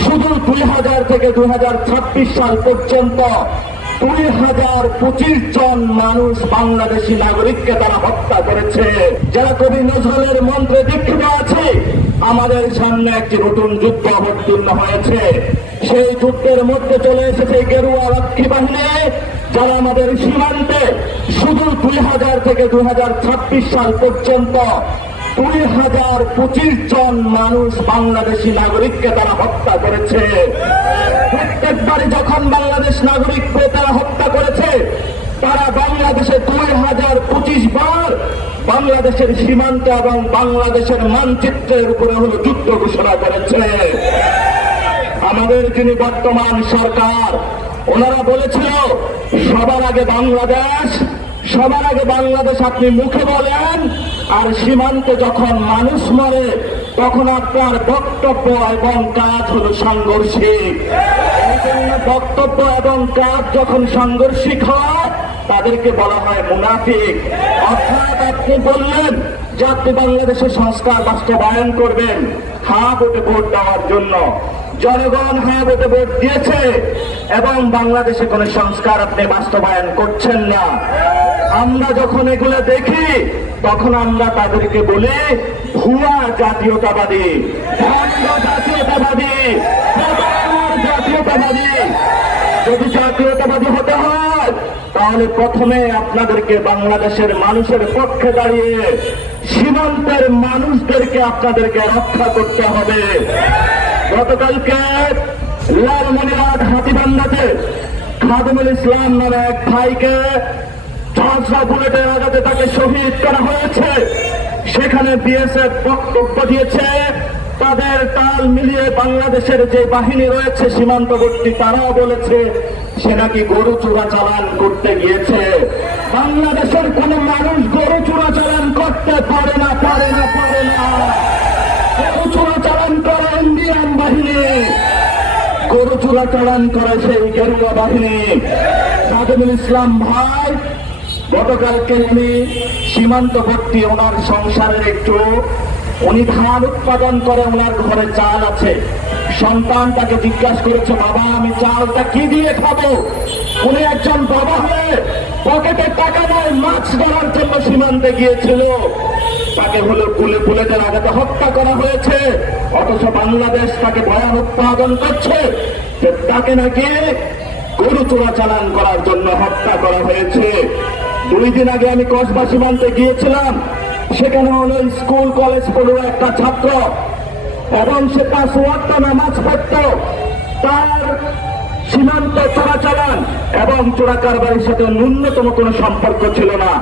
শুধু 2000 থেকে 2026 সাল পর্যন্ত 2025 জন মানুষ বাংলাদেশি নাগরিককে তারা হত্যা করেছে। যারা কবি নজরুলের মন্ত্রে দীক্ষিত আছে, আমাদের সামনে একটি নতুন যুদ্ধ অবতীর্ণ হয়েছে। সেই যুদ্ধের মধ্যে চলে এসেছে গেরুয়া রক্ষী বাহিনী, যারা আমাদের সীমান্তে শুধু 2000 থেকে 2026 সাল পর্যন্ত 2025 জন মানুষ বাংলাদেশি নাগরিককে তারা হত্যা করেছে। প্রত্যেকবারই যখন বাংলাদেশ নাগরিককে তারা হত্যা করেছে, তারা বাংলাদেশে 2025 বার বাংলাদেশের সীমান্ত এবং বাংলাদেশের মানচিত্রের উপরে হলো যুদ্ধ ঘোষণা করেছে। আমাদের যিনি বর্তমান সরকার, ওনারা বলেছিল সবার আগে বাংলাদেশ, সবার আগে বাংলাদেশ আপনি মুখে বলেন, আর সীমান্তে যখন মানুষ মরে তখন আপনার বক্তব্য এবং কাজ হলো সাংঘর্ষিক। বক্তব্য এবং কাজ যখন সাংঘর্ষিক হয় তাদেরকে বলা হয় মুনাফিক। অর্থাৎ আপনি বললেন যে আপনি বাংলাদেশের সংস্কার বাস্তবায়ন করবেন হ্যাঁ ভোটে ভোট দেওয়ার জন্য, জনগণ হ্যাঁ ভোটে ভোট দিয়েছে এবং বাংলাদেশে কোনো সংস্কার আপনি বাস্তবায়ন করছেন না। আমরা যখন এগুলো দেখি তখন আমরা তাদেরকে বলি ভুয়া জাতীয়তাবাদী, জাতীয়তাবাদী, জাতীয়তাবাদী। যদি জাতীয়তাবাদী হতে হয় তাহলে প্রথমে আপনাদেরকে বাংলাদেশের মানুষের পক্ষে দাঁড়িয়ে সীমান্তের মানুষদেরকে আপনাদেরকে রক্ষা করতে হবে। গতকালকে লালমনিরহাট হাতীবান্ধাতে খাদিমুল ইসলাম নামে এক ভাইকে 6 বুলেটের আঘাতে তাকে শহীদ করা হয়েছে। সেখানে বিএসএফ বক্তব্য দিয়েছে, তাদের তাল মিলিয়ে বাংলাদেশের যে বাহিনী রয়েছে সীমান্তবর্তী তারাও বলেছে সে নাকি গরু চোরাচালান করতে গিয়েছে। বাংলাদেশের কোন মানুষ গরু চোরাচালান করতে পারে না, পারে না, পারে না। গরু চোরাচালান করে ইন্ডিয়ান বাহিনী, গরু চোরাচালান করে সেই গেরুয়া বাহিনী। খাদিমুল ইসলাম ভাই গতকালকে উনি সীমান্তবর্তী ওনার সংসারের একটু উনি ধান উৎপাদন করে, ওনার ঘরে চাল আছে। সন্তান তাকে জিজ্ঞাসা করেছে, বাবা আমি চালটা কি দিয়ে খাবো? উনি একজন বাবা হয়ে পকেটে টাকা নয় মাছ ধরার জন্য সীমান্তে গিয়েছিল, তাকে হলো বুলেটের আঘাতে হত্যা করা হয়েছে। অথচ বাংলাদেশ তাকে বয়ান উৎপাদন করছে যে তাকে নাকি গরু চোরাচালান করার জন্য হত্যা করা হয়েছে। 2 দিন আগে আমি কসবা সীমান্তে গিয়েছিলাম, সেখানে হলো স্কুল কলেজ পড়ুয়া একটা ছাত্র এবং সে 5 ওয়াক্ত নামাজ পড়ত। তার সীমান্ত চোরাচালান এবং চোরা কারবারির সাথে ন্যূনতম কোনো সম্পর্ক ছিল না।